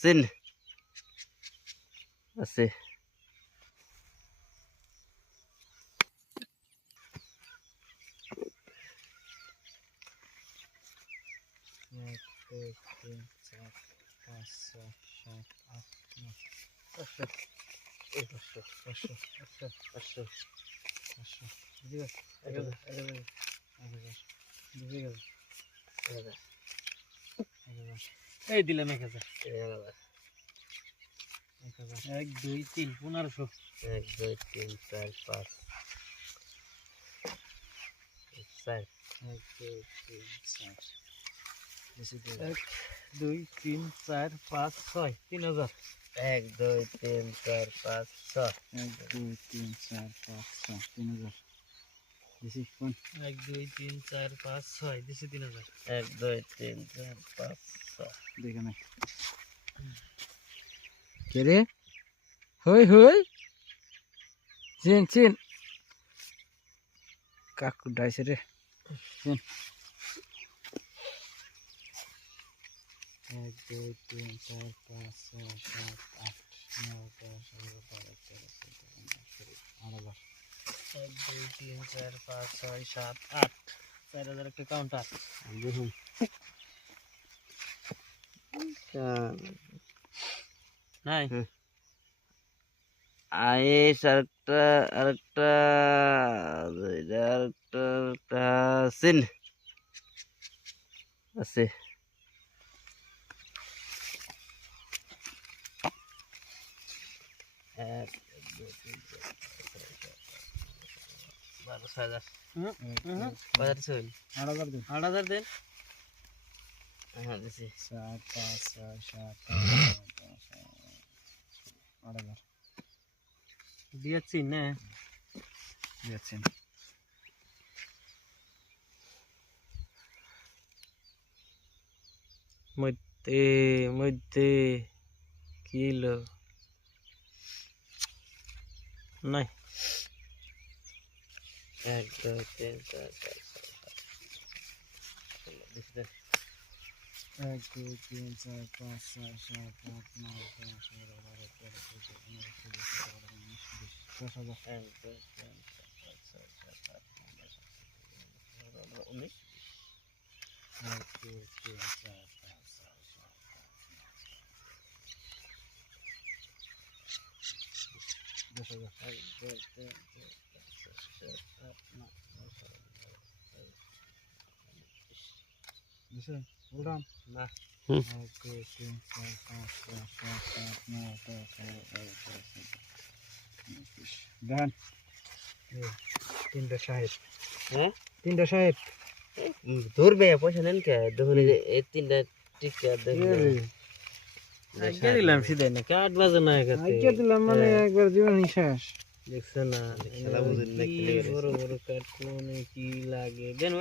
Scene আছে। এক দুই তিন চার পাঁচ ছয় সাত আট নয় 500 500 500 500 500 বুঝে গেছে 1000 এই দিলাম 1000 1 2 3 1500 1 2 3 4 5 6 1 2 3 4 1 2 3 4 5 6 3000 1 2 3 4 5 6 1 2 3 4 5 6 3000 দিছি কোন 1 2 3 4 5 6 দিছি 3000 1 2 3 4 5 6 দেখে না কে রে হই হই চিন চিন কাকু ডাইছে রে চিন 1 2 3 4 5 6 7 8 9 10 11 12 13 14 15 16 1 2 3 4 5 6 7 8 4000 একটা কাউন্টার দেখুন নাই আয়েশ আরেকটা সিন আছে। এক দুই তিন চার 12,000 বাজার চল 8000 দিন 8000 দিন হ্যাঁ দিছি 7 5 6 7 8000 দিয়েছি না দিয়েছেন মধ্যে মধ্যে কিলো নাই 1 2 3 4 5 6 1 2 3 4 5 6 7 8 9 10 11 12 13 14 15 16 17 18 19 1 2 3 4 5 6 7 8 9 10 11 12 13 14 15 16 17 18 19 1 2 3 4 5 6 7 8 1 2 3 4 5 6 7 8 9 10 10 hold on না 1 2 3 4 5 6 7 8 9 10 11 12 13 done তিনটা সাহেব হ্যাঁ তিনটা সাহেব ধরবে পয়সা নেন কে দেখুন এই তিনটা টিকা দেখুন আজকে দিলাম সিধাই না 8 বাজে না আজকে দিলাম মানে একবার জীবন শেষ দেখছ না খেলা বুঝুন না বড় বড় কাট কোনে কি লাগে দেন